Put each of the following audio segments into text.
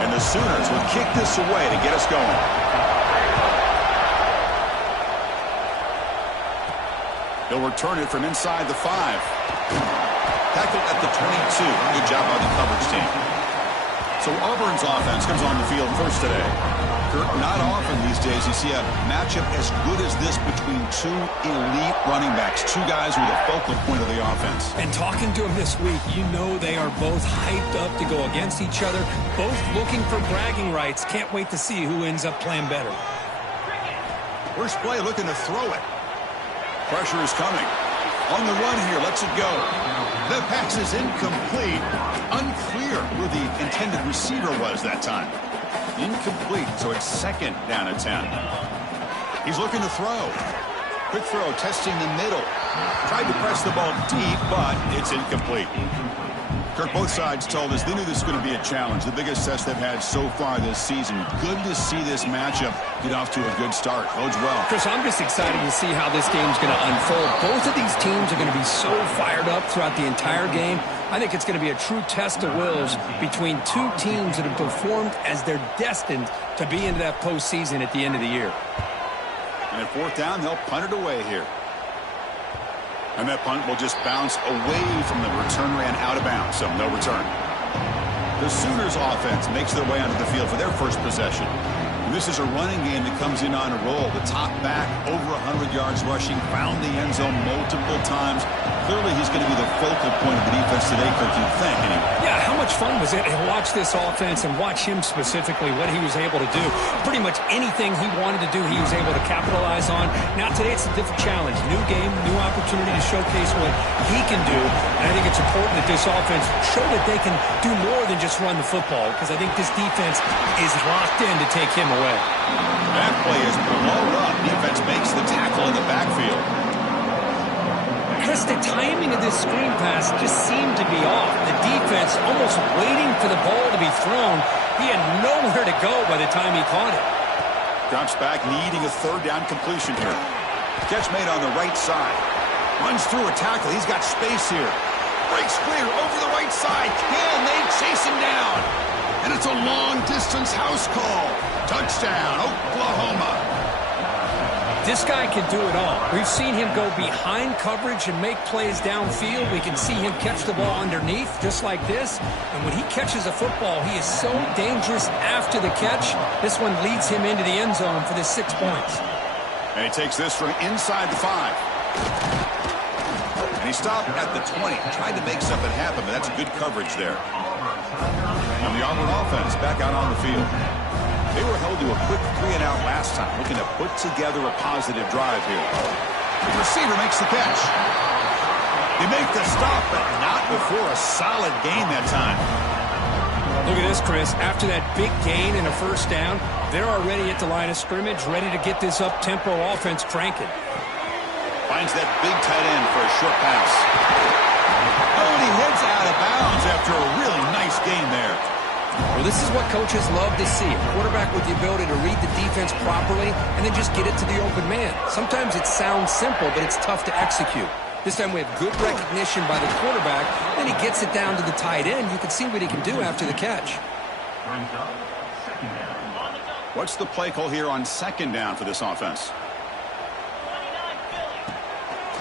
And the Sooners will kick this away to get us going. They'll return it from inside the 5. Tackled at the 22. Good job by the coverage team. So Auburn's offense comes on the field first today. Kurt, not often these days you see a matchup as good as this between two elite running backs, two guys who are the focal point of the offense. And talking to them this week, you know they are both hyped up to go against each other, both looking for bragging rights. Can't wait to see who ends up playing better. First play looking to throw it. Pressure is coming. On the run here, lets it go. The pass is incomplete. Unclear where the intended receiver was that time. Incomplete, so it's second down at 10. He's looking to throw. Quick throw, testing the middle. Tried to press the ball deep, but it's incomplete. Kirk, both sides told us they knew this was going to be a challenge, the biggest test they've had so far this season. Good to see this matchup get off to a good start. Bodes well. Chris, I'm just excited to see how this game's going to unfold. Both of these teams are going to be so fired up throughout the entire game. I think it's going to be a true test of wills between two teams that have performed as they're destined to be into that postseason at the end of the year. And at fourth down, they'll punt it away here. And that punt will just bounce away from the return man out of bounds, so no return. The Sooners offense makes their way onto the field for their first possession. And this is a running game that comes in on a roll. The top back, over 100 yards rushing, found the end zone multiple times. Clearly he's going to be the focal point of the defense today, Kirk, you'd think, anyway. Yeah, how much fun was it to watch this offense and watch him specifically, what he was able to do. Pretty much anything he wanted to do, he was able to capitalize on. Now today it's a different challenge. New game, new opportunity to showcase what he can do. And I think it's important that this offense show that they can do more than just run the football, because I think this defense is locked in to take him away. That play is blown up. Defense makes the tackle in the backfield. Chris, the timing of this screen pass just seemed to be off. The defense almost waiting for the ball to be thrown. He had nowhere to go by the time he caught it. Drops back, needing a third down completion here. Catch made on the right side. Runs through a tackle. He's got space here. Breaks clear over the right side. Can they chase him down? And it's a long-distance house call. Touchdown, Oklahoma. This guy can do it all. We've seen him go behind coverage and make plays downfield. We can see him catch the ball underneath just like this. And when he catches a football, he is so dangerous after the catch. This one leads him into the end zone for the 6 points. And he takes this from inside the 5. And he stopped at the 20. Tried to make something happen, but that's good coverage there. And the Auburn offense back out on the field. They were held to a quick 3-and-out last time, looking to put together a positive drive here. The receiver makes the catch. They make the stop, but not before a solid gain that time. Look at this, Chris. After that big gain and a first down, they're already at the line of scrimmage, ready to get this up-tempo offense cranking. Finds that big tight end for a short pass. Oh, and he heads out of bounds after a really nice gain there. Well, this is what coaches love to see. A quarterback with the ability to read the defense properly and then just get it to the open man. Sometimes it sounds simple, but it's tough to execute. This time we have good recognition by the quarterback. Then he gets it down to the tight end. You can see what he can do after the catch. What's the play call here on second down for this offense?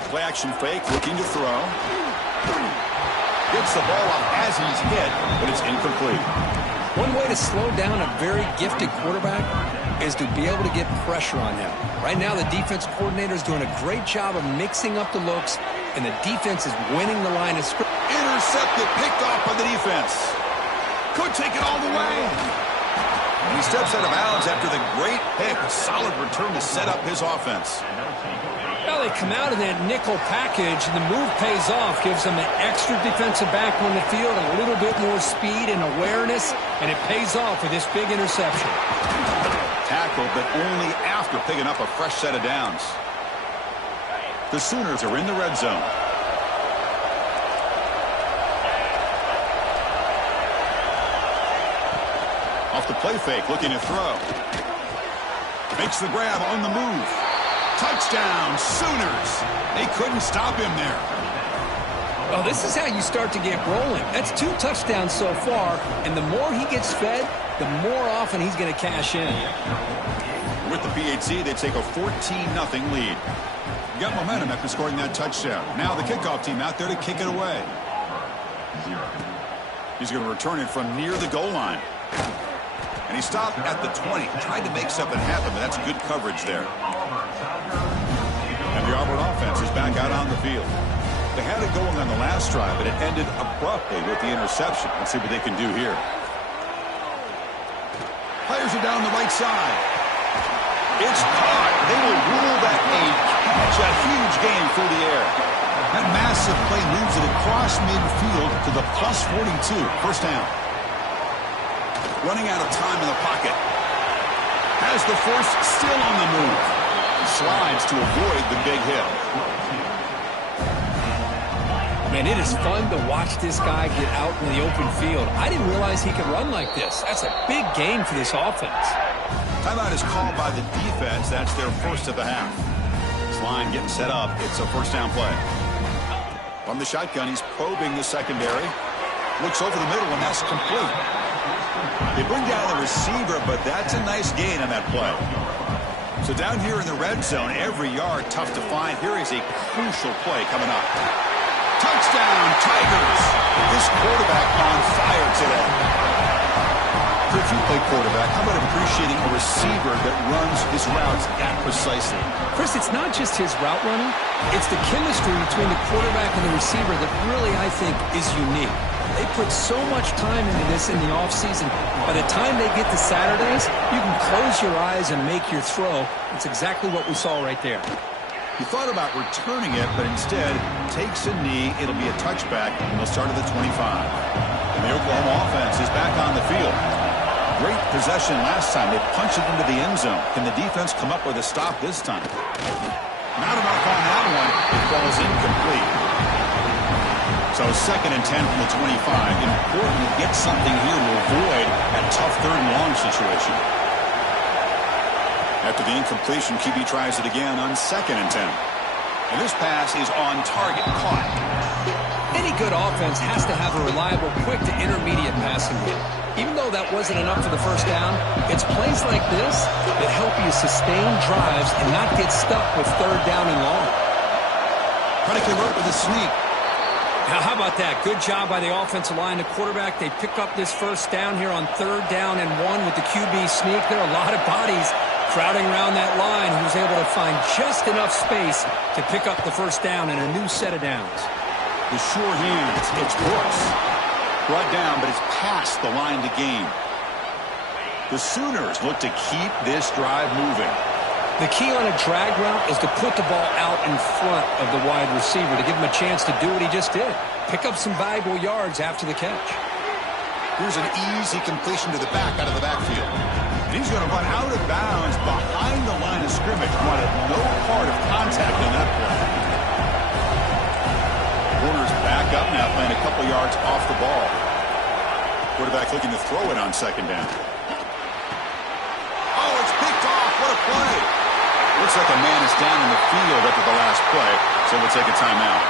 Play action fake, looking to throw. Gets the ball up as he's hit, but it's incomplete. One way to slow down a very gifted quarterback is to be able to get pressure on him. Right now, the defense coordinator is doing a great job of mixing up the looks, and the defense is winning the line of scrimmage. Intercepted, picked off by the defense. Could take it all the way. And he steps out of bounds after the great pick. A solid return to set up his offense. Well, they come out in that nickel package, and the move pays off. Gives them an extra defensive back on the field, a little bit more speed and awareness, and it pays off with this big interception. Tackle, but only after picking up a fresh set of downs. The Sooners are in the red zone. Off the play fake, looking to throw. Makes the grab on the move. Touchdown, Sooners. They couldn't stop him there. Well, this is how you start to get rolling. That's 2 touchdowns so far, and the more he gets fed, the more often he's going to cash in. With the PHC, they take a 14-0 lead. Got momentum after scoring that touchdown. Now the kickoff team out there to kick it away. He's going to return it from near the goal line. And he stopped at the 20, trying to make something happen, but that's good coverage there. And the Auburn offense is back out on the field. They had it going on the last drive, but it ended abruptly with the interception. Let's see what they can do here. Fires it down the right side. It's caught. They will rule that a catch. A huge gain through the air. That massive play moves it across midfield to the +42. First down. Running out of time in the pocket. Has the force still on the move. Slides to avoid the big hit. Man, it is fun to watch this guy get out in the open field. I didn't realize he could run like this. That's a big gain for this offense. Timeout is called by the defense. That's their first of the half. This line getting set up. It's a first down play. From the shotgun, he's probing the secondary. Looks over the middle, and that's complete. They bring down the receiver, but that's a nice gain on that play. So down here in the red zone, every yard tough to find. Here is a crucial play coming up. Touchdown, Tigers! This quarterback on fire today. If you play quarterback, how about appreciating a receiver that runs his routes that precisely? Chris, it's not just his route running. It's the chemistry between the quarterback and the receiver that really, I think, is unique. They put so much time into this in the offseason. By the time they get to Saturdays, you can close your eyes and make your throw. It's exactly what we saw right there. He thought about returning it, but instead takes a knee. It'll be a touchback, and they'll start at the 25. And the Oklahoma offense is back on the field. Great possession last time. They punched it into the end zone. Can the defense come up with a stop this time? Not enough on that one. It falls incomplete. So 2nd and 10 from the 25. Important to get something here to avoid that tough 3rd and long situation. After the incompletion, QB tries it again on 2nd and 10. And this pass is on target, caught. Any good offense has to have a reliable, quick to intermediate passing game. Even though that wasn't enough for the first down, it's plays like this that help you sustain drives and not get stuck with 3rd down and long. Trying to convert with a sneak. Now, how about that? Good job by the offensive line. The quarterback, they pick up this first down here on 3rd down and 1 with the QB sneak. There are a lot of bodies crowding around that line. He was able to find just enough space to pick up the first down and a new set of downs. The sure hands. It's Brooks. Brought down, but it's past the line to gain. The Sooners look to keep this drive moving. The key on a drag route is to put the ball out in front of the wide receiver to give him a chance to do what he just did. Pick up some valuable yards after the catch. Here's an easy completion to the back out of the backfield. And he's going to run out of bounds behind the line of scrimmage. Wanted no part of contact on that play. Corner's back up now, playing a couple yards off the ball. Quarterback looking to throw it on 2nd down. Oh, it's picked off. What a play. Looks like a man is down in the field after the last play, so we'll take a timeout.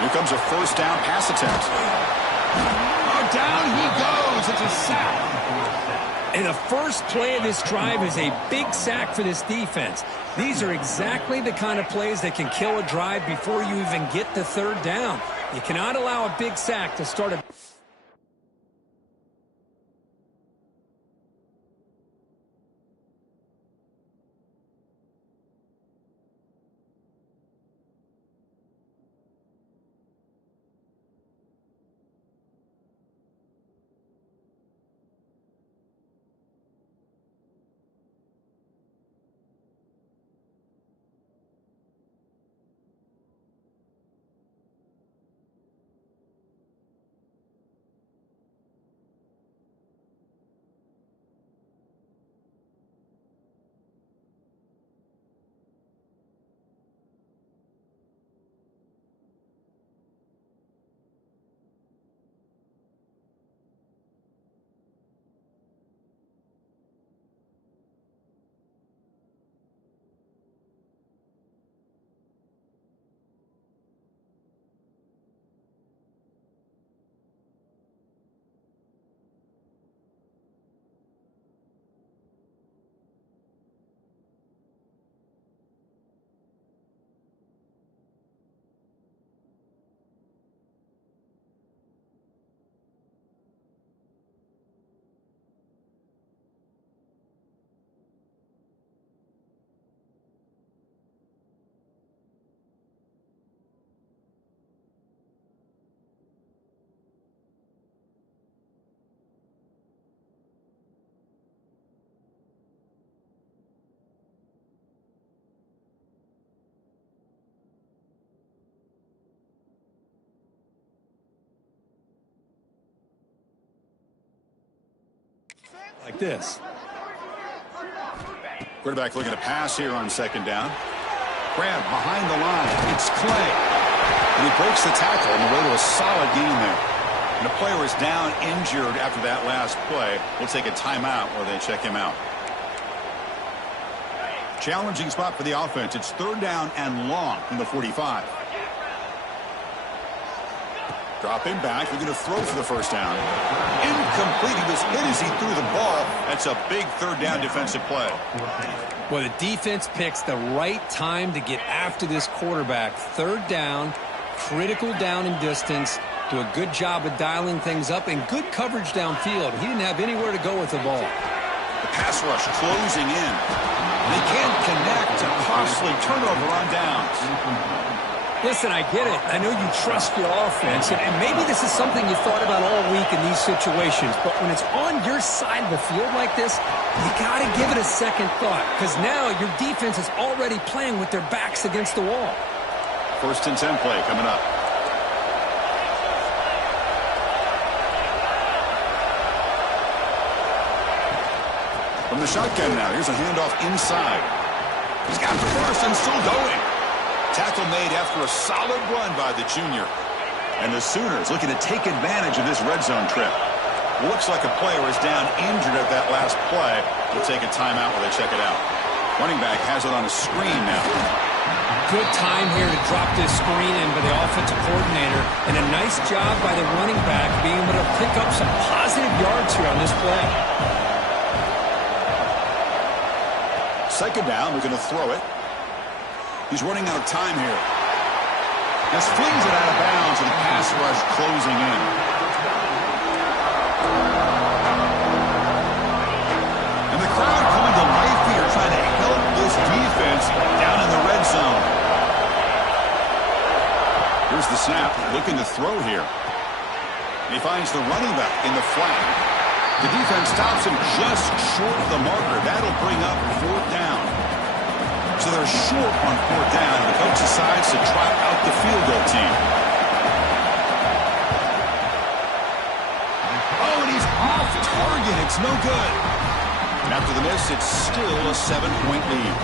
Here comes a first down pass attempt. Oh, down he goes. It's a sack. And the first play of this drive is a big sack for this defense. These are exactly the kind of plays that can kill a drive before you even get to 3rd down. You cannot allow a big sack to start a... like this. Quarterback looking to pass here on second down. Grab behind the line. It's Clay. And he breaks the tackle on the way to a solid gain there. And the player is down injured after that last play. We'll take a timeout while they check him out. Challenging spot for the offense. It's third down and long from the 45. Dropping back. We're going to throw for the first down. Incomplete. He was hit as he threw the ball. That's a big third down defensive play. Well, the defense picks the right time to get after this quarterback. Third down, critical down and distance. Do a good job of dialing things up and good coverage downfield. He didn't have anywhere to go with the ball. The pass rush closing in. They can't connect. A costly turnover on downs. Listen, I get it. I know you trust your offense, and maybe this is something you thought about all week in these situations, but when it's on your side of the field like this, you got to give it a second thought, because now your defense is already playing with their backs against the wall. First and 10 play coming up. From the shotgun now, here's a handoff inside. He's got the first and still going. Tackle made after a solid run by the junior. And the Sooners looking to take advantage of this red zone trip. Looks like a player is down injured at that last play. We'll take a timeout while they check it out. Running back has it on a screen now. Good time here to drop this screen in by the offensive coordinator. And a nice job by the running back being able to pick up some positive yards here on this play. Second down, we're going to throw it. He's running out of time here. Just flings it out of bounds and the pass rush closing in. And the crowd coming to life here trying to help this defense down in the red zone. Here's the snap. Looking to throw here. He finds the running back in the flat. The defense stops him just short of the marker. That'll bring up fourth down. So they're short on fourth down, and the coach decides to try out the field goal team. Oh, and he's off target. It's no good. And after the miss, it's still a 7-point lead.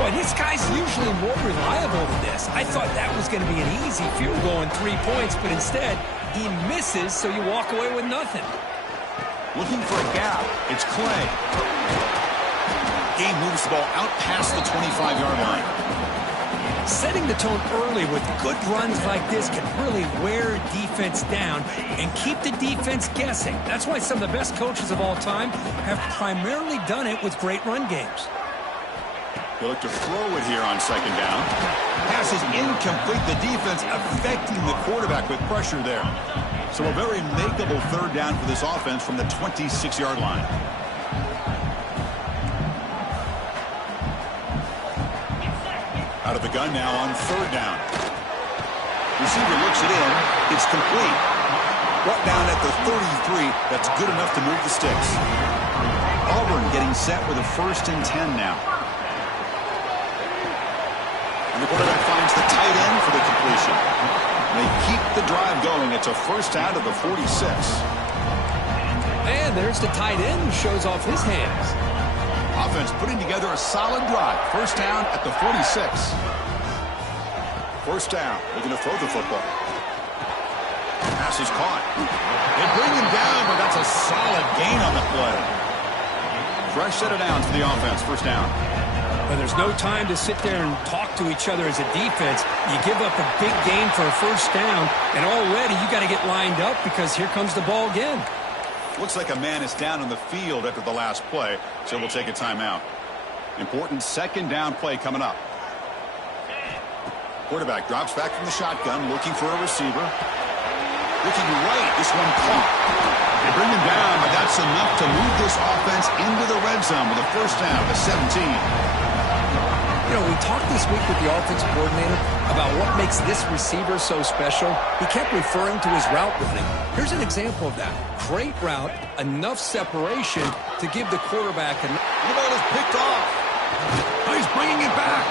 Boy, this guy's usually more reliable than this. I thought that was going to be an easy field goal and 3 points, but instead, he misses, so you walk away with nothing. Looking for a gap. It's Clay. Game moves the ball out past the 25-yard line. Setting the tone early with good runs like this can really wear defense down and keep the defense guessing. That's why some of the best coaches of all time have primarily done it with great run games. They look to throw it here on second down. Pass is incomplete. The defense affecting the quarterback with pressure there. So a very makeable third down for this offense from the 26-yard line. Out of the gun now on third down. Receiver looks it in. It's complete. Brought down at the 33. That's good enough to move the sticks. Auburn getting set with a first and 10 now. And the quarterback finds the tight end for the completion. And they keep the drive going. It's a first down to the 46. And there's the tight end who shows off his hands. Offense putting together a solid drive. First down at the 46. First down. Looking to throw the football. Pass is caught. They bring him down, but that's a solid gain on the play. Fresh set of downs for the offense. First down. But there's no time to sit there and talk to each other as a defense. You give up a big gain for a first down, and already you got to get lined up because here comes the ball again. Looks like a man is down on the field after the last play, so we'll take a timeout. Important second down play coming up. Quarterback drops back from the shotgun, looking for a receiver. Looking right, this one caught. They bring him down, but that's enough to move this offense into the red zone with a first down to 17. You know, we talked this week with the offensive coordinator about what makes this receiver so special. He kept referring to his route running. Here's an example of that. Great route, enough separation to give the quarterback enough. The ball is picked off. Oh, he's bringing it back.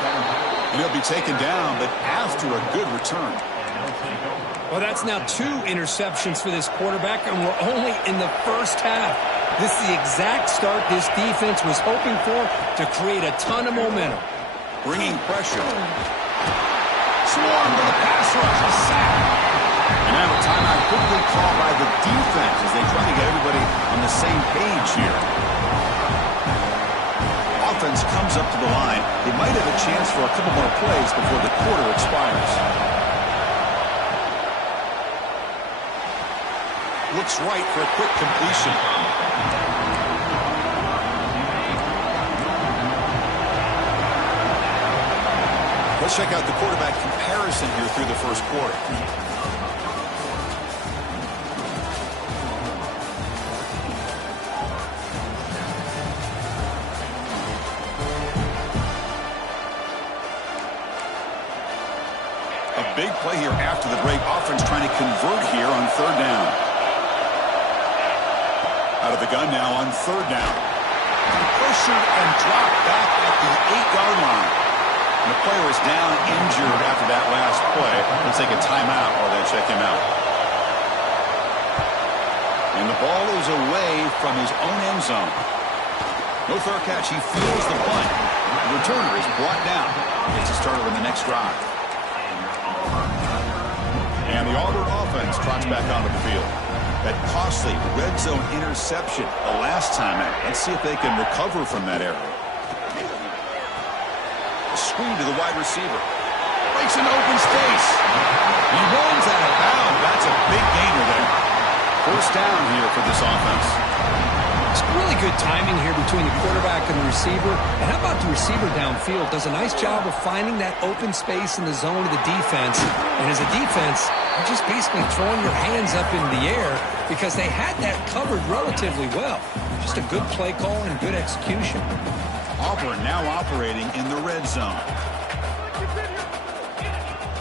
And he'll be taken down, but after a good return. Well, that's now 2 interceptions for this quarterback, and we're only in the first half. This is the exact start this defense was hoping for to create a ton of momentum. Bringing pressure. Swarm for the pass rush. A sack. And now a timeout quickly called by the defense as they try to get everybody on the same page here. Offense comes up to the line. They might have a chance for a couple more plays before the quarter expires. Looks right for a quick completion. Let's check out the quarterback comparison here through the first quarter. A big play here after the break. Offense trying to convert here on third down. Out of the gun now on third down. Pressured and dropped back at the 8-yard line. And the player is down injured after that last play. Let's take a timeout while they check him out. And the ball is away from his own end zone. No fair catch. He feels the punt. The returner is brought down. Gets a starter in the next drive. And the Auburn offense trots back onto the field. That costly red zone interception the last time out. Let's see if they can recover from that error. A screen to the wide receiver. Breaks into open space. He runs out of bounds. That's a big gainer there. First down here for this offense. It's really good timing here between the quarterback and the receiver. And how about the receiver downfield? Does a nice job of finding that open space in the zone of the defense. And as a defense, you're just basically throwing your hands up in the air because they had that covered relatively well. Just a good play call and good execution. Auburn now operating in the red zone.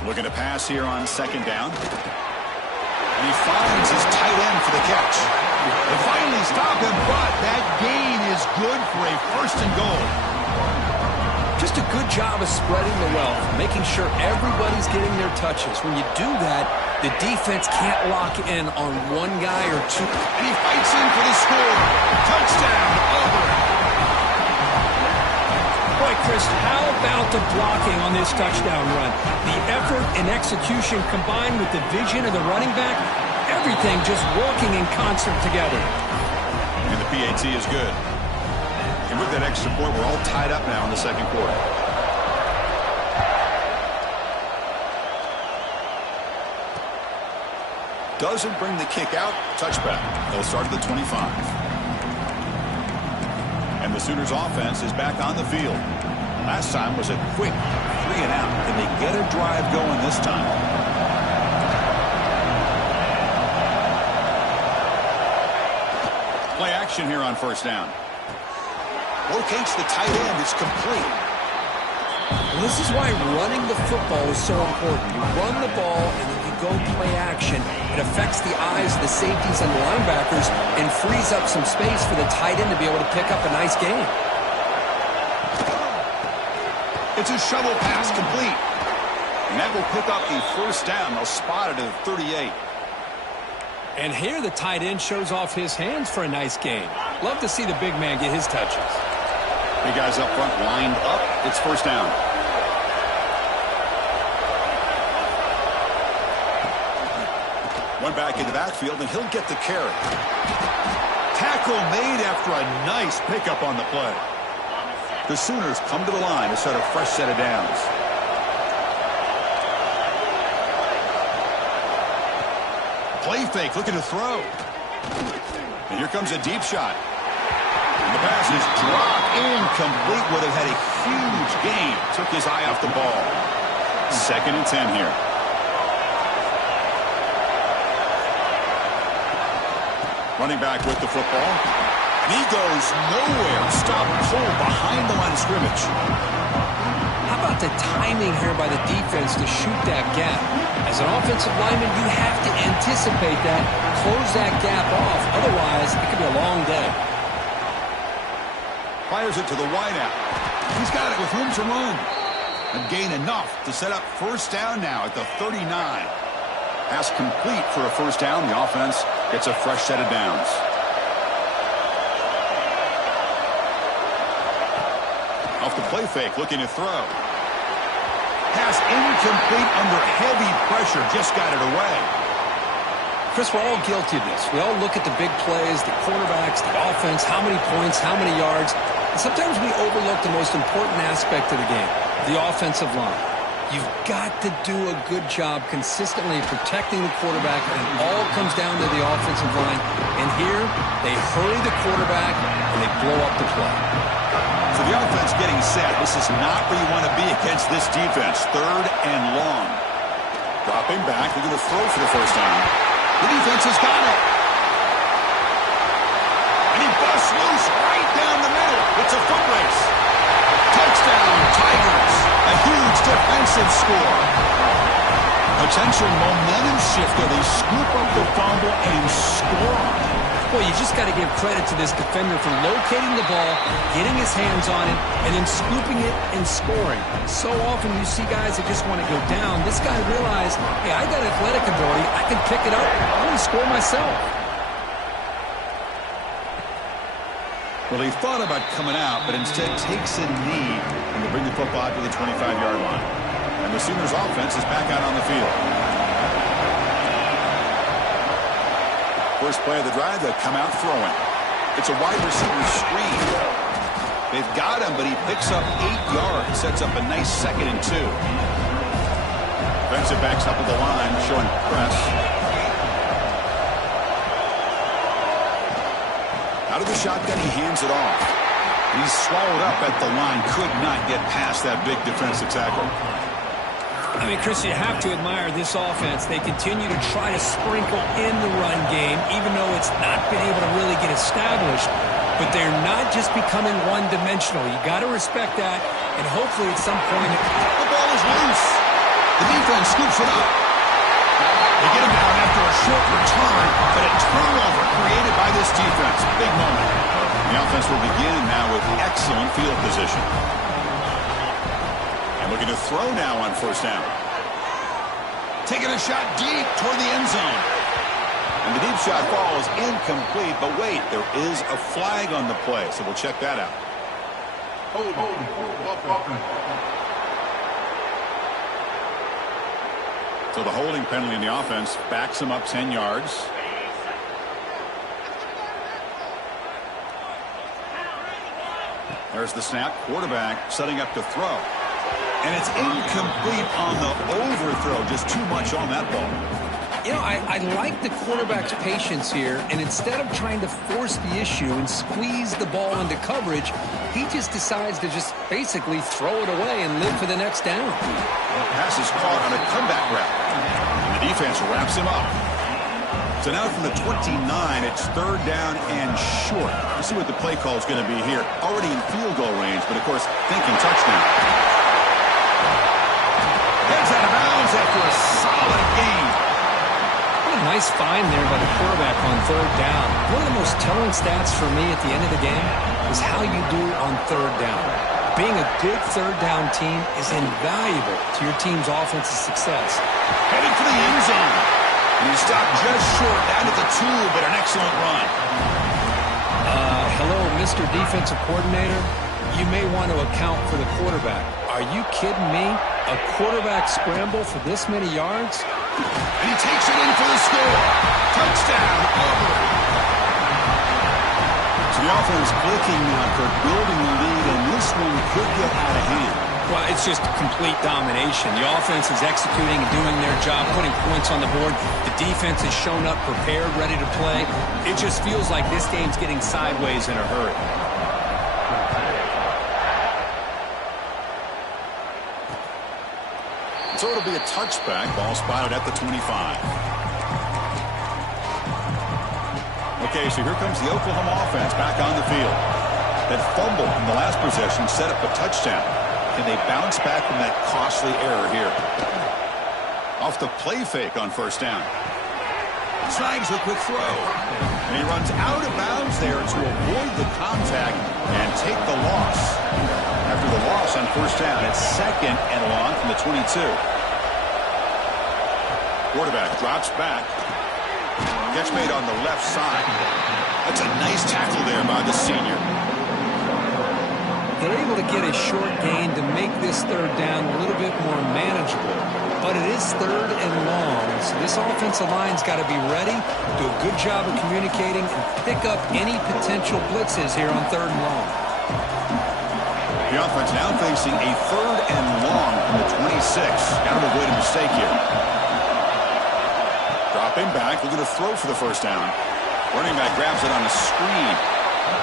Looking to pass here on second down. And he finds his tight end for the catch. They finally stop him, but that gain is good for a first and goal. Just a good job of spreading the wealth, making sure everybody's getting their touches. When you do that, the defense can't lock in on one guy or two. And he fights in for the score. Touchdown, Auburn. Boy, Chris, how about the blocking on this touchdown run? The effort and execution combined with the vision of the running back, everything just working in concert together. And the PAT is good. And with that extra point, we're all tied up now in the second quarter. Doesn't bring the kick out. Touchback. They'll start at the 25. And the Sooners offense is back on the field. Last time was a quick 3-and-out. Can they get a drive going this time? Play action here on first down. Locates the tight end. It's complete. Well, this is why running the football is so important. You run the ball and then you go play action. It affects the eyes of the safeties and the linebackers and frees up some space for the tight end to be able to pick up a nice gain. It's a shovel pass complete. And that will pick up the first down. They'll spot it at the 38. And here the tight end shows off his hands for a nice gain. Love to see the big man get his touches. Big guys up front lined up. It's first down. One back in the backfield, and he'll get the carry. Tackle made after a nice pickup on the play. The Sooners come to the line to set a fresh set of downs. Play fake, looking to throw. And here comes a deep shot. And the pass is dropped incomplete. Would have had a huge gain. Took his eye off the ball. 2nd and 10 here. Running back with the football. And he goes nowhere. Stop pull behind the line of scrimmage. How about the timing here by the defense to shoot that gap? As an offensive lineman, you have to anticipate that, close that gap off. Otherwise, it could be a long day. Fires it to the wideout. He's got it with room to run. And gain enough to set up first down now at the 39. Pass complete for a first down. The offense gets a fresh set of downs. Off the play fake, looking to throw. Pass incomplete under heavy pressure. Just got it away. Chris, we're all guilty of this. We all look at the big plays, the quarterbacks, the offense, how many points, how many yards. And sometimes we overlook the most important aspect of the game, the offensive line. You've got to do a good job consistently protecting the quarterback, and it all comes down to the offensive line. And here, they hurry the quarterback, and they blow up the play. So the offense getting set. This is not where you want to be against this defense. 3rd and long. Dropping back. They're going to throw for the first time. The defense has got it. And he busts loose right down the middle. It's a foot race. Touchdown, Tigers. A huge defensive score. Potential momentum shifter. They scoop up the fumble and score. Well, you just got to give credit to this defender for locating the ball, getting his hands on it, and then scooping it and scoring. So often you see guys that just want to go down. This guy realized, hey, I got athletic ability. I can pick it up. I'm going to score myself. Well, he thought about coming out, but instead takes a knee and they bring the football to the 25-yard line. And the Sooners offense is back out on the field. First play of the drive, they'll come out throwing. It's a wide receiver screen. They've got him, but he picks up 8 yards. Sets up a nice 2nd and 2. Defensive backs up at the line, showing press. Out of the shotgun, he hands it off. And he's swallowed up at the line. Could not get past that big defensive tackle. I mean, Chris, you have to admire this offense. They continue to try to sprinkle in the run game, even though it's not been able to really get established. But they're not just becoming one-dimensional. You got to respect that, and hopefully at some point the ball is loose. The defense scoops it up. They get him down after a short return, but a turnover created by this defense. Big moment. The offense will begin now with excellent field position. Looking to throw now on first down. Taking a shot deep toward the end zone. And the deep shot falls incomplete. But wait, there is a flag on the play, so we'll check that out. So the holding penalty in the offense backs him up 10 yards. There's the snap. Quarterback setting up to throw. And it's incomplete on the overthrow. Just too much on that ball. You know, I like the quarterback's patience here, and instead of trying to force the issue and squeeze the ball into coverage, he just decides to just basically throw it away and live for the next down. The pass is caught on a comeback route, and the defense wraps him up. So now from the 29, it's 3rd down and short. Let's see what the play call is going to be here. Already in field goal range, but of course thinking touchdown. Heads out of bounds after a solid gain. What a nice find there by the quarterback on 3rd down. One of the most telling stats for me at the end of the game is how you do on 3rd down. Being a good 3rd down team is invaluable to your team's offensive success. Heading for the end zone. And he stopped just short, down at the 2, but an excellent run. Hello, Mr. Defensive Coordinator. You may want to account for the quarterback. Are you kidding me? A quarterback scramble for this many yards? And he takes it in for the score. Touchdown, Auburn. So the offense clicking now for building the lead, and this one could get out of hand. Well, it's just complete domination. The offense is executing and doing their job, putting points on the board. The defense has shown up prepared, ready to play. It just feels like this game's getting sideways in a hurry. So it'll be a touchback. Ball spotted at the 25. Okay, so here comes the Oklahoma offense back on the field. That fumble in the last possession set up a touchdown. Can they bounce back from that costly error here? Off the play fake on first down. Snags a quick throw. And he runs out of bounds there to avoid the contact and take the loss. After the loss on first down, it's 2nd and long from the 22. Quarterback drops back. Catch made on the left side. That's a nice tackle there by the senior. they're able to get a short gain to make this third down a little bit more manageable. But it is third and long, so this offensive line's got to be ready, do a good job of communicating, and pick up any potential blitzes here on third and long. The offense now facing a third and long from the 26. Got to avoid a mistake here. Dropping back, looking to throw for the first down. Running back grabs it on a screen.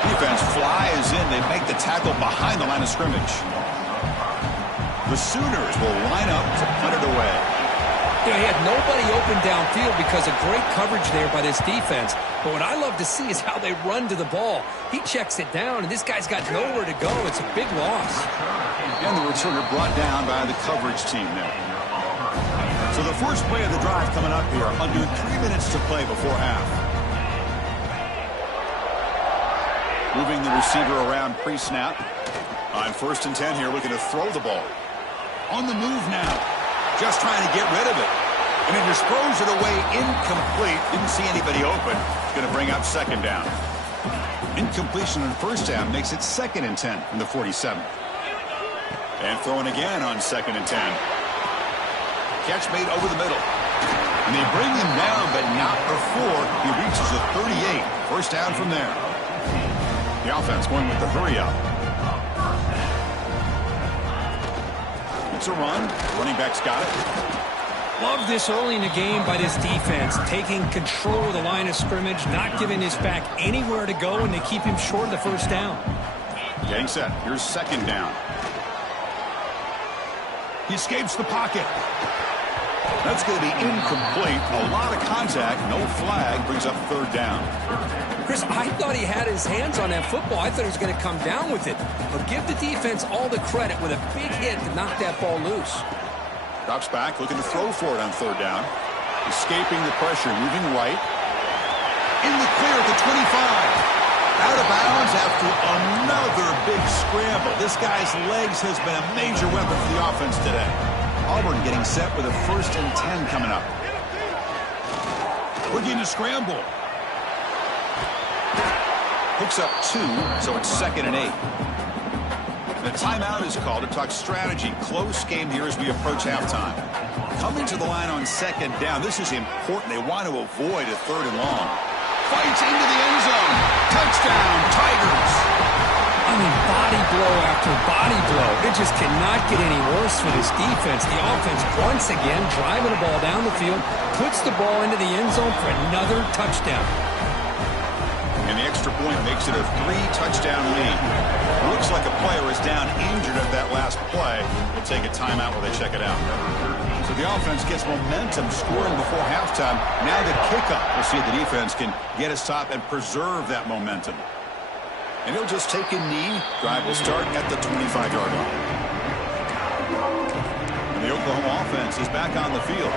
Defense flies in. They make the tackle behind the line of scrimmage. The Sooners will line up to punt it away. You know, he had nobody open downfield because of great coverage there by this defense. But what I love to see is how they run to the ball. He checks it down, and this guy's got nowhere to go. It's a big loss. And the returner brought down by the coverage team there. So the first play of the drive coming up here. Under 3 minutes to play before half. Moving the receiver around pre-snap. On 1st and 10 here, looking to throw the ball. On the move now. Just trying to get rid of it. And he just throws it away incomplete. Didn't see anybody open. Going to bring up 2nd down. Incompletion on 1st down makes it 2nd and 10 from the 47. And throwing again on 2nd and 10. Catch made over the middle. And they bring him down, but not before he reaches the 38. 1st down from there. The offense going with the hurry up. It's a run. Running back's got it. Love this early in the game by this defense, taking control of the line of scrimmage, not giving his back anywhere to go, and they keep him short of the 1st down. Getting set. Here's 2nd down. He escapes the pocket. That's going to be incomplete. A lot of contact. No flag. Brings up 3rd down. Chris, I thought he had his hands on that football. I thought he was going to come down with it. But give the defense all the credit with a big hit to knock that ball loose. Drops back, looking to throw for it on 3rd down. Escaping the pressure, moving right. In the clear at the 25. Out of bounds after another big scramble. This guy's legs has been a major weapon for the offense today. Auburn getting set with a 1st and 10 coming up. Looking to scramble. Picks up 2, so it's 2nd and 8. The timeout is called to talk strategy. Close game here as we approach halftime. Coming to the line on 2nd down. This is important. They want to avoid a 3rd and long. Fights into the end zone. Touchdown, Tigers. I mean, body blow after body blow. It just cannot get any worse for this defense. The offense, once again, driving the ball down the field, puts the ball into the end zone for another touchdown. And the extra point makes it a 3-touchdown lead. Looks like a player is down injured at that last play. We'll take a timeout while they check it out. So the offense gets momentum scoring before halftime. Now the kickoff. We'll see if the defense can get a stop and preserve that momentum. And he'll just take a knee. Drive will start at the 25-yard line. And the Oklahoma offense is back on the field.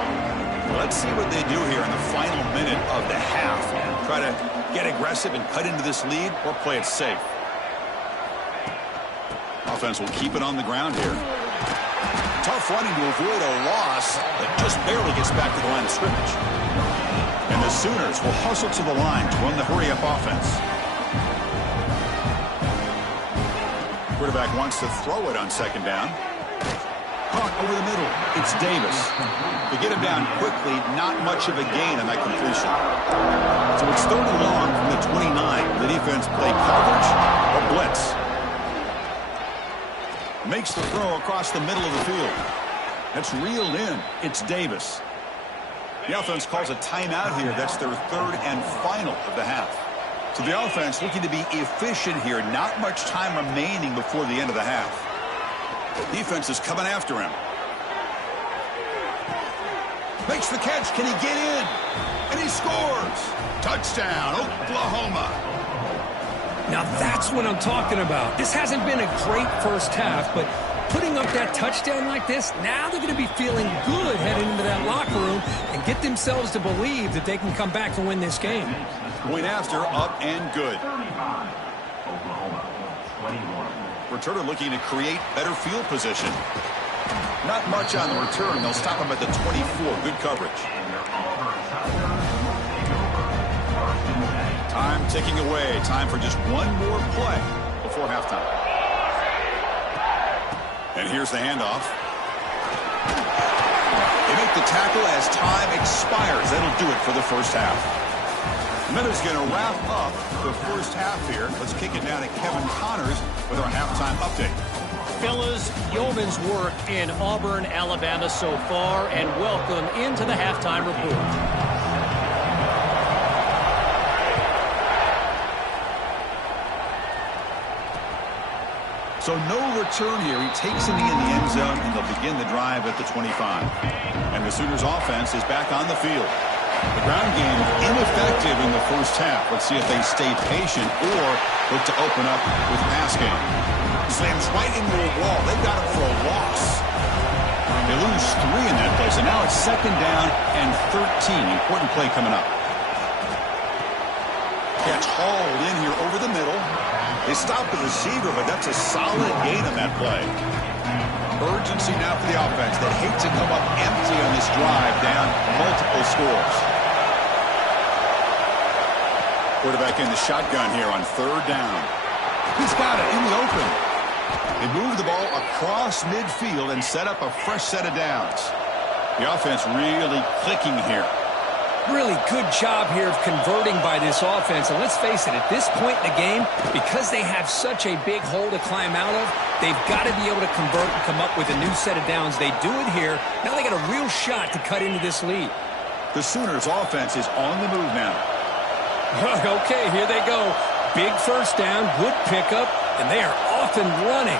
Let's see what they do here in the final minute of the half. Try to get aggressive and cut into this lead or play it safe. Offense will keep it on the ground here. Tough running to avoid a loss that just barely gets back to the line of scrimmage. And the Sooners will hustle to the line to run the hurry-up offense. Quarterback wants to throw it on 2nd down. Caught over the middle. It's Davis. To get him down quickly, not much of a gain on that completion. So it's 3rd and long from the 29. The defense play coverage or blitz. Makes the throw across the middle of the field. That's reeled in. It's Davis. The offense calls a timeout here. That's their 3rd and final of the half. So the offense looking to be efficient here. Not much time remaining before the end of the half. Defense is coming after him. Makes the catch. Can he get in? And he scores. Touchdown, Oklahoma. Now that's what I'm talking about. This hasn't been a great first half, but putting up that touchdown like this, now they're going to be feeling good heading into that locker room and get themselves to believe that they can come back and win this game. Point after, up and good. Returner looking to create better field position. Not much on the return. They'll stop him at the 24. Good coverage. Time ticking away. Time for just one more play before halftime. And here's the handoff. They make the tackle as time expires. That'll do it for the first half. Miller's going to wrap up the first half here. Let's kick it down to Kevin Connors with our halftime update. Fellas, yeoman's work in Auburn, Alabama so far, and welcome into the halftime report. So no return here. He takes it in the end zone, and they'll begin the drive at the 25. And the Sooners offense is back on the field. The ground game ineffective in the first half. Let's see if they stay patient or look to open up with pass game. Slams right into a wall. They've got him for a loss. They lose 3 in that play, so now it's 2nd down and 13. Important play coming up. Catch hauled in here over the middle. They stop the receiver, but that's a solid gain on that play. Urgency now for the offense. They hate to come up empty on this drive, down multiple scores. Quarterback in the shotgun here on 3rd down. He's got it in the open. They move the ball across midfield and set up a fresh set of downs. The offense really clicking here. Really good job here of converting by this offense. And let's face it, at this point in the game, because they have such a big hole to climb out of, they've got to be able to convert and come up with a new set of downs. They do it here. Now they got a real shot to cut into this lead. The Sooners offense is on the move now. Okay, here they go. Big first down, good pickup, and they are off and running.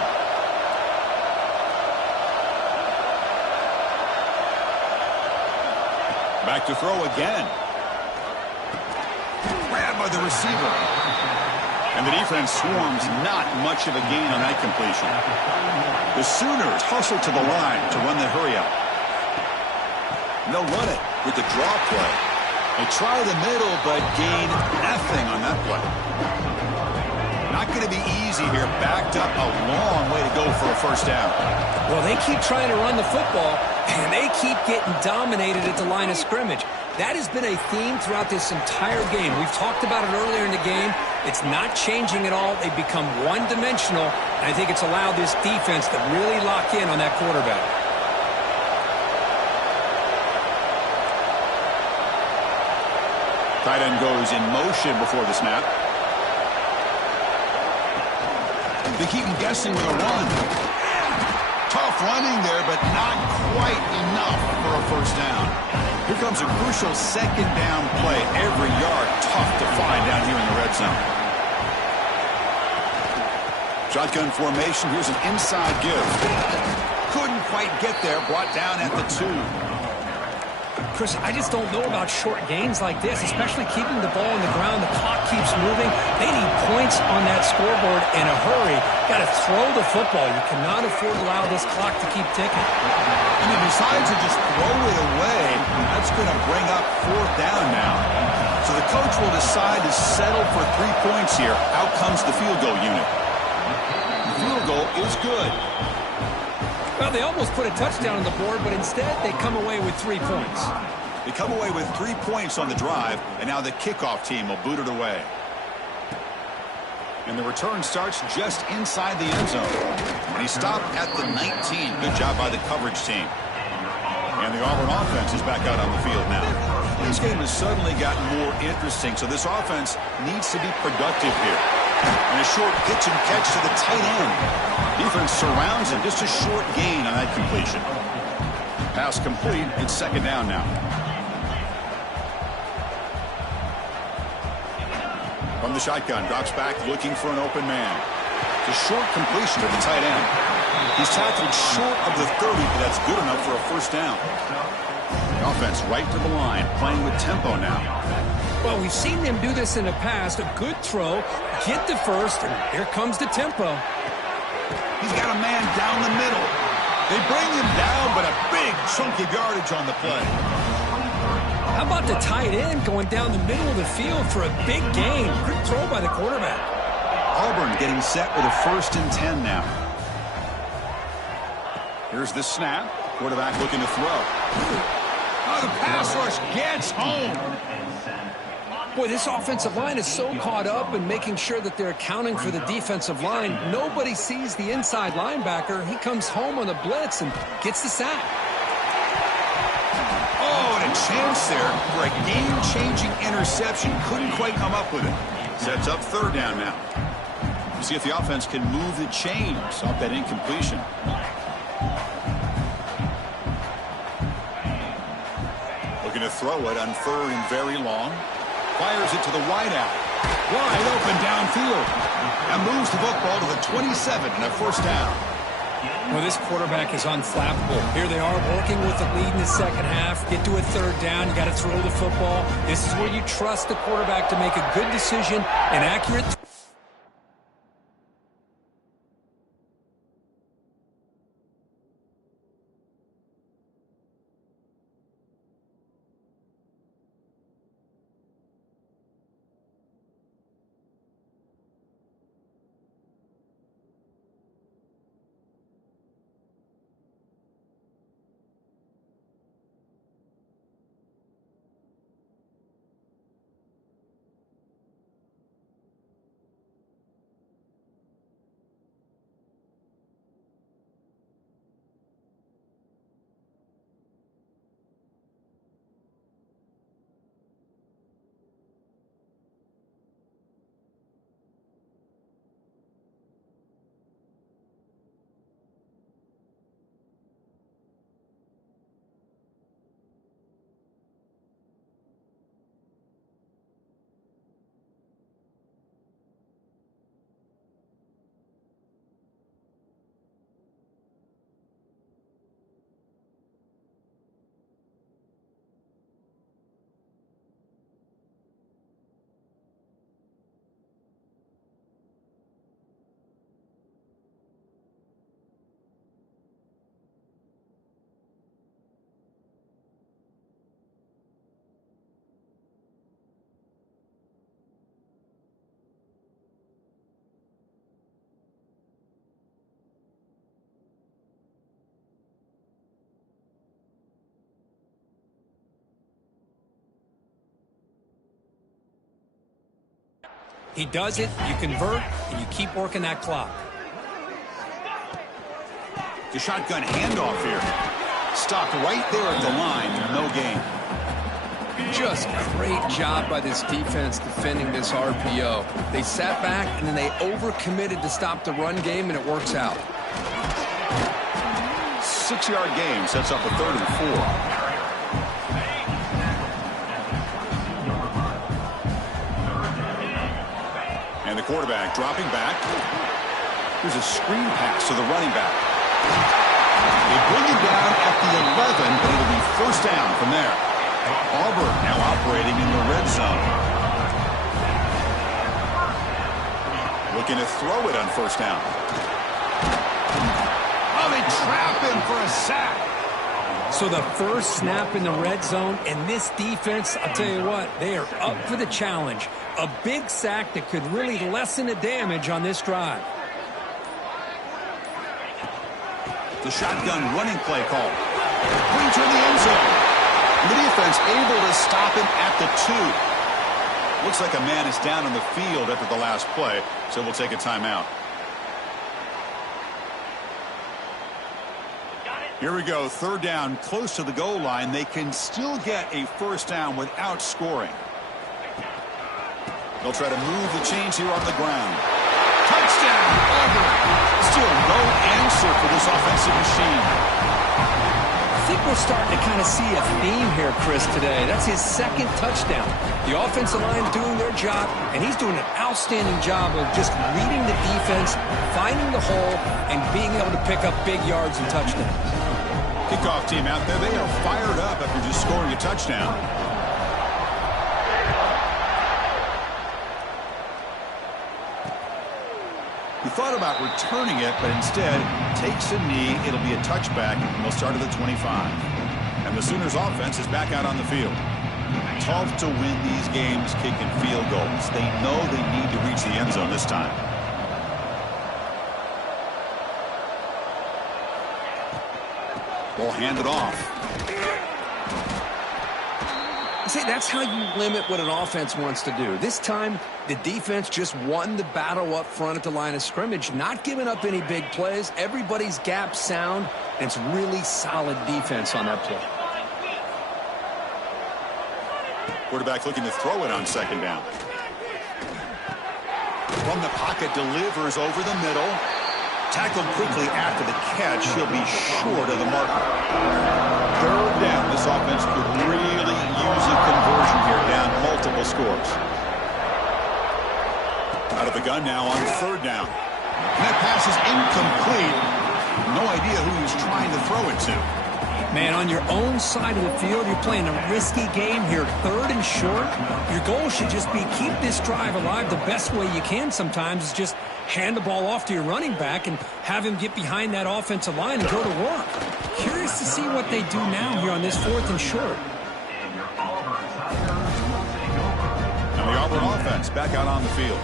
Back to throw again. Grabbed by the receiver. And the defense swarms, not much of a gain on that completion. The Sooners hustle to the line to run the hurry up. And they'll run it with the draw play. They try the middle, but gain nothing on that play. Not going to be easy here. Backed up a long way to go for a first down. Well, they keep trying to run the football, and they keep getting dominated at the line of scrimmage. That has been a theme throughout this entire game. We've talked about it earlier in the game. It's not changing at all. They've become one-dimensional, and I think it's allowed this defense to really lock in on that quarterback. Tight end goes in motion before the snap. They keep him guessing with a run. Tough running there, but not quite enough for a first down. Here comes a crucial 2nd down play. Every yard tough to find down here in the red zone. Shotgun formation. Here's an inside give. Couldn't quite get there. Brought down at the 2. Chris, I just don't know about short gains like this, especially keeping the ball on the ground. The clock keeps moving. They need points on that scoreboard in a hurry. Got to throw the football. You cannot afford to allow this clock to keep ticking. And he decides to just throw it away. That's going to bring up 4th down now. So the coach will decide to settle for 3 points here. Out comes the field goal unit. The field goal is good. Well, they almost put a touchdown on the board, but instead they come away with 3 points. They come away with 3 points on the drive, and now the kickoff team will boot it away. And the return starts just inside the end zone. And he stopped at the 19. Good job by the coverage team. And the Auburn offense is back out on the field now. This game has suddenly gotten more interesting, so this offense needs to be productive here. And a short pitch and catch to the tight end. Defense surrounds him. Just a short gain on that completion. Pass complete. It's 2nd down now. From the shotgun, drops back looking for an open man. It's a short completion to the tight end. He's tackled short of the 30, but that's good enough for a first down. The offense right to the line, playing with tempo now. Well, we've seen them do this in the past. A good throw, get the first, and here comes the tempo. He's got a man down the middle. They bring him down, but a big chunk of yardage on the play. How about the tight end going down the middle of the field for a big gain? Good throw by the quarterback. Auburn getting set with a 1st and 10 now. Here's the snap. Quarterback looking to throw. Oh, the pass rush gets home. Boy, this offensive line is so caught up in making sure that they're accounting for the defensive line. Nobody sees the inside linebacker. He comes home on the blitz and gets the sack. Oh, and a chance there for a game-changing interception. Couldn't quite come up with it. Sets up third down now. You see if the offense can move the chains off that incompletion. Looking to throw it on third and very long. Fires it to the wideout. Wide open downfield. And moves the football to the 27 and a first down. Well, this quarterback is unflappable. Here they are working with the lead in the second half. Get to a third down. You got to throw the football. This is where you trust the quarterback to make a good decision and accurate. He does it, you convert, and you keep working that clock. The shotgun handoff here. Stopped right there at the line. No gain. Just great job by this defense defending this RPO. They sat back, and then they overcommitted to stop the run game, and it works out. 6-yard gain sets up a 3rd and 4. And the quarterback dropping back. Here's a screen pass to the running back. They bring him down at the 11, but it'll be first down from there. Auburn now operating in the red zone. Looking to throw it on first down. Oh, they trap him for a sack. So the first snap in the red zone, and this defense, I'll tell you what, they are up for the challenge. A big sack that could really lessen the damage on this drive. The shotgun running play call. Brings her in the end zone. The defense able to stop him at the 2. Looks like a man is down on the field after the last play, so we'll take a timeout. Here we go, third down, close to the goal line. They can still get a first down without scoring. They'll try to move the chains here on the ground. Touchdown, Auburn. Still no answer for this offensive machine. I think we're starting to kind of see a theme here, Chris, today. That's his second touchdown. The offensive line doing their job, and he's doing an outstanding job of just reading the defense, finding the hole, and being able to pick up big yards and touchdowns. Kickoff team out there, they are fired up after just scoring a touchdown. He thought about returning it, but instead takes a knee. It'll be a touchback, and they'll start at the 25. And the Sooners offense is back out on the field. Tough to win these games kicking field goals. They know they need to reach the end zone this time. Ball handed off. See, that's how you limit what an offense wants to do. This time, the defense just won the battle up front at the line of scrimmage, not giving up any big plays. Everybody's gap sound, and it's really solid defense on that play. Quarterback looking to throw it on second down. From the pocket, delivers over the middle. Tackled quickly after the catch. He'll be short of the marker. Third down. This offense could really use a conversion here, down multiple scores. Out of the gun now on third down. And that pass is incomplete. No idea who he was trying to throw it to. Man, on your own side of the field, you're playing a risky game here, third and short. Your goal should just be keep this drive alive the best way you can sometimes is just hand the ball off to your running back and have him get behind that offensive line and go to work. Curious to see what they do now here on this fourth and short. And the Auburn offense back out on the field.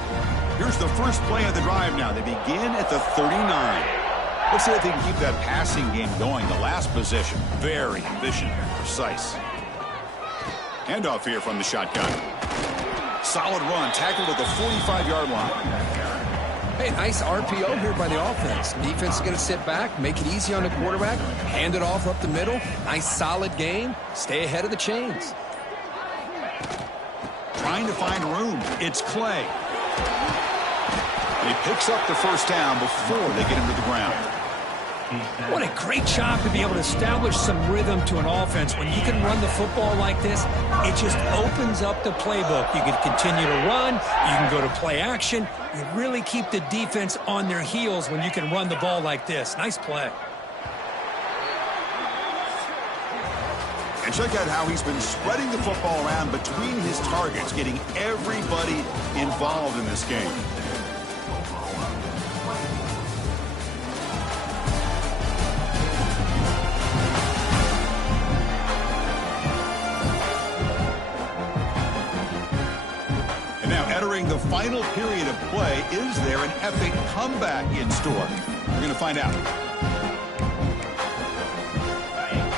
Here's the first play of the drive now. They begin at the 39. Let's see if they can keep that passing game going. The last possession, very efficient and precise. Handoff here from the shotgun. Solid run, tackled at the 45-yard line. Hey, nice RPO here by the offense. Defense is going to sit back, make it easy on the quarterback, hand it off up the middle. Nice solid game. Stay ahead of the chains. Trying to find room. It's Clay. And he picks up the first down before they get him to the ground. What a great job to be able to establish some rhythm to an offense. When you can run the football like this, it just opens up the playbook. You can continue to run. You can go to play action. You really keep the defense on their heels when you can run the ball like this. Nice play. And check out how he's been spreading the football around between his targets, getting everybody involved in this game. Entering the final period of play, is there an epic comeback in store? We're going to find out.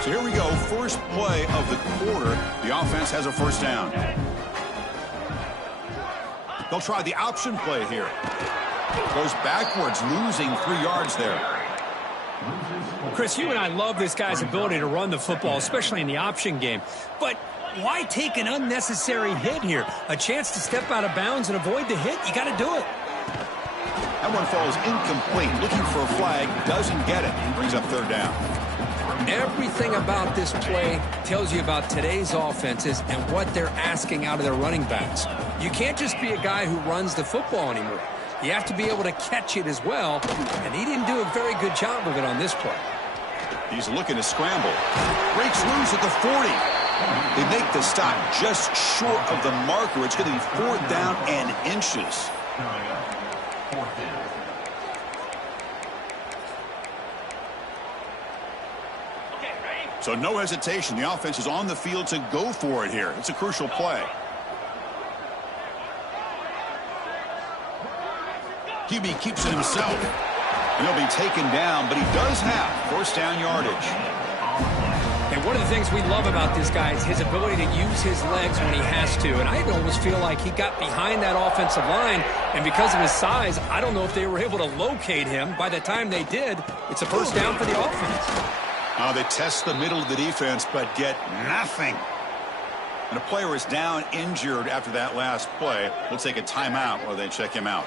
So here we go, first play of the quarter. The offense has a first down. They'll try the option play here. Goes backwards, losing 3 yards there. Chris, you and I love this guy's ability to run the football, especially in the option game. But why take an unnecessary hit here? A chance to step out of bounds and avoid the hit? You got to do it. That one falls incomplete. Looking for a flag, doesn't get it. Brings up third down. Everything about this play tells you about today's offenses and what they're asking out of their running backs. You can't just be a guy who runs the football anymore. You have to be able to catch it as well, and he didn't do a very good job of it on this play. He's looking to scramble. Breaks loose at the 40. They make the stop just short of the marker. It's going to be fourth down and inches. So no hesitation. The offense is on the field to go for it here. It's a crucial play. QB keeps it himself. And he'll be taken down, but he does have first down yardage. And one of the things we love about this guy is his ability to use his legs when he has to. And I almost feel like he got behind that offensive line, and because of his size, I don't know if they were able to locate him. By the time they did, it's a first down for the offense. They test the middle of the defense, but get nothing. And a player is down injured after that last play. We'll take a timeout while they check him out.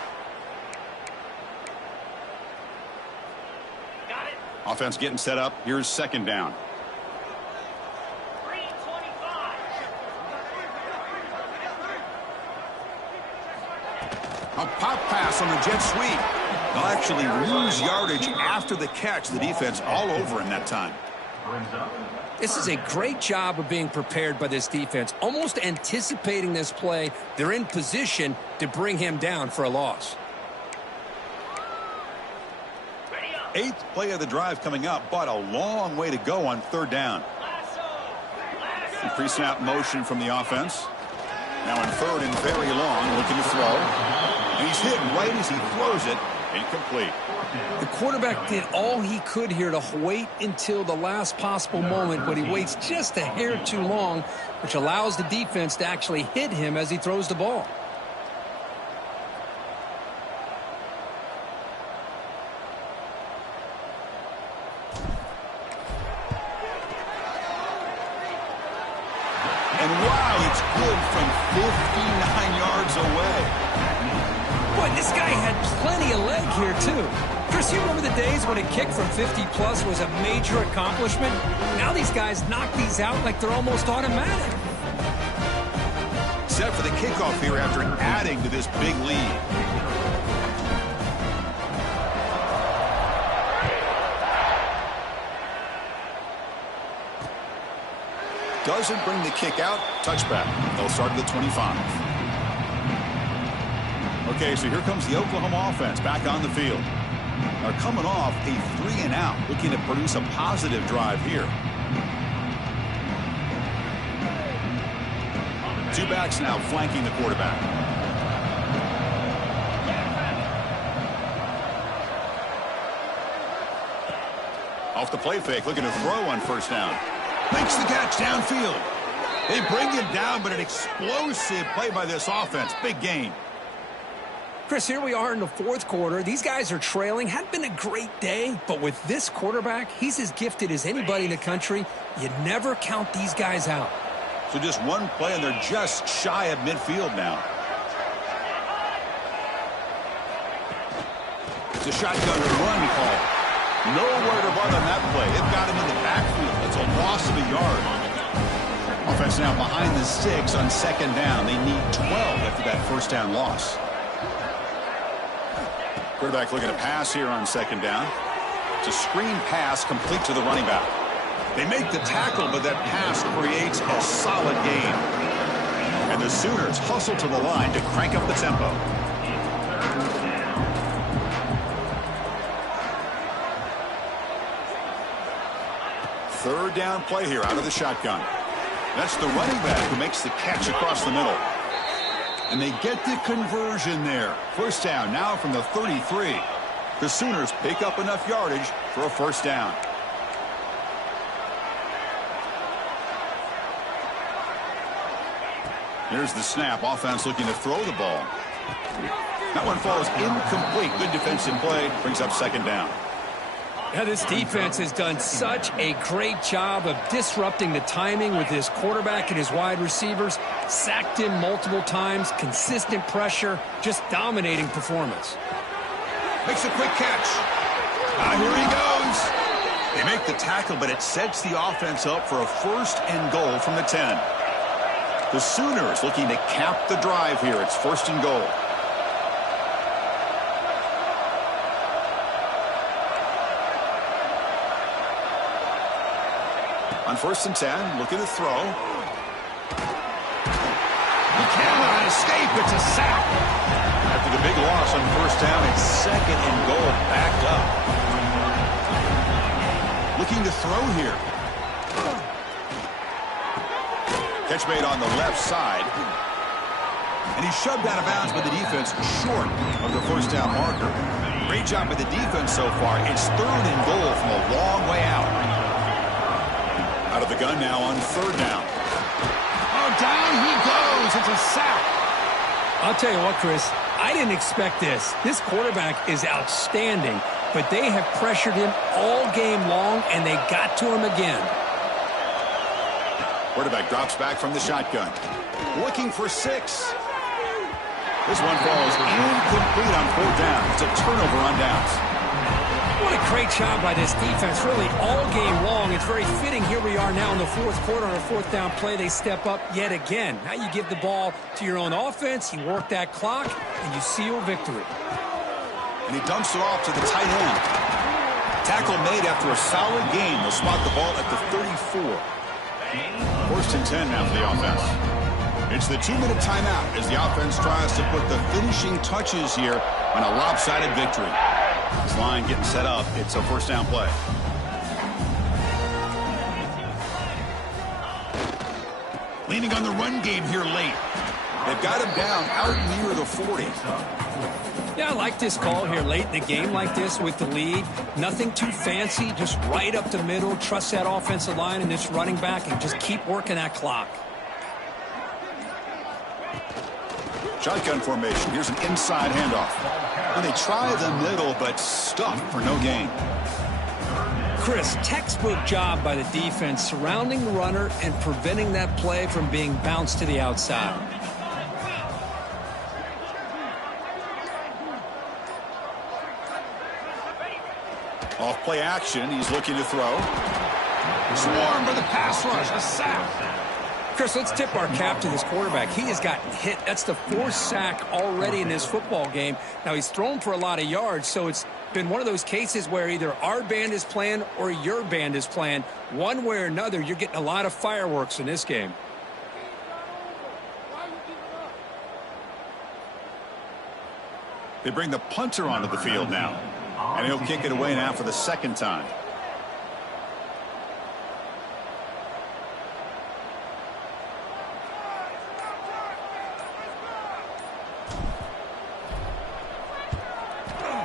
Offense getting set up. Here's second down. A pop pass on the jet sweep. They'll actually lose yardage after the catch. The defense all over him that time. This is a great job of being prepared by this defense. Almost anticipating this play. They're in position to bring him down for a loss. Eighth play of the drive coming up, but a long way to go on third down. Pre-snap motion from the offense. Now in third and very long, looking to throw. And he's hit right as he throws it. Incomplete. The quarterback did all he could here to wait until the last possible moment, but he waits just a hair too long, which allows the defense to actually hit him as he throws the ball. And wow, it's good from 59 yards away. Boy, this guy had plenty of leg here, too. Chris, you remember the days when a kick from 50-plus was a major accomplishment? Now these guys knock these out like they're almost automatic. Set for the kickoff here after adding to this big lead. Doesn't bring the kick out. Touchback. They'll start at the 25. Okay, so here comes the Oklahoma offense back on the field. They're coming off a 3-and-out, looking to produce a positive drive here. Two backs now flanking the quarterback. Off the play fake, looking to throw on first down. Makes the catch downfield. They bring him down, but an explosive play by this offense. Big gain. Chris, here we are in the fourth quarter. These guys are trailing. Had been a great day, but with this quarterback, he's as gifted as anybody in the country. You never count these guys out. So just one play, and they're just shy of midfield now. It's a shotgun run call. Nowhere to run on that play. They've got him in the backfield. That's a loss of a yard. Offense now behind the 6 on second down. They need 12 after that first down loss. Quarterback looking to pass here on second down. It's a screen pass complete to the running back. They make the tackle, but that pass creates a solid gain. And the Sooners hustle to the line to crank up the tempo. Third down play here out of the shotgun. That's the running back who makes the catch across the middle. And they get the conversion there. First down now from the 33. The Sooners pick up enough yardage for a first down. Here's the snap. Offense looking to throw the ball. That one falls incomplete. Good defensive play. Brings up second down. Yeah, this defense has done such a great job of disrupting the timing with his quarterback and his wide receivers. Sacked him multiple times, consistent pressure, just dominating performance. Makes a quick catch. Here he goes. They make the tackle, but it sets the offense up for a first and goal from the 10. The Sooners looking to cap the drive here. It's first and goal. On first and 10, looking to throw. He cannot escape. It's a sack. After the big loss on first down, it's second and goal backed up. Looking to throw here. Catch made on the left side. And he's shoved out of bounds by the defense short of the first down marker. Great job by the defense so far. It's third and goal from a long way out. Out of the gun now on third down. Oh, down he goes. It's a sack. I'll tell you what, Chris, I didn't expect this. This quarterback is outstanding, but they have pressured him all game long, and they got to him again. Quarterback drops back from the shotgun. Looking for 6. This one falls incomplete on fourth down. It's a turnover on downs. What a great job by this defense, really all game long. It's very fitting. Here we are now in the fourth quarter on a fourth down play. They step up yet again. Now you give the ball to your own offense, you work that clock, and you seal victory. And he dumps it off to the tight end. Tackle made after a solid gain. They'll spot the ball at the 34. First and 10 now for the offense. It's the 2-minute timeout as the offense tries to put the finishing touches here on a lopsided victory. This line getting set up. It's a first down play. Leaning on the run game here late. They've got him down out near the 40. Yeah, I like this call here late in the game like this with the lead. Nothing too fancy, just right up the middle. Trust that offensive line and this running back and just keep working that clock. Shotgun formation. Here's an inside handoff. And they try the middle, but stuffed for no gain. Chris, textbook job by the defense surrounding the runner and preventing that play from being bounced to the outside. Off play action. He's looking to throw. Swarm for the pass rush. A sack. Chris, let's tip our cap to this quarterback. He has gotten hit. That's the 4th sack already in this football game. Now, he's thrown for a lot of yards, so it's been one of those cases where either our band is playing or your band is playing. One way or another, you're getting a lot of fireworks in this game. They bring the punter onto the field now. And he'll kick it away now for the 2nd time.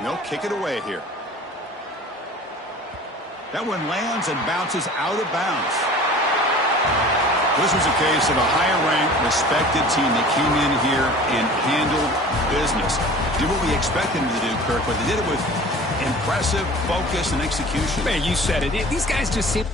They'll kick it away here. That one lands and bounces out of bounds. This was a case of a higher-ranked, respected team that came in here and handled business. Did what we expected them to do, Kirk, but they did it with impressive focus and execution. Man, you said it. These guys just seem...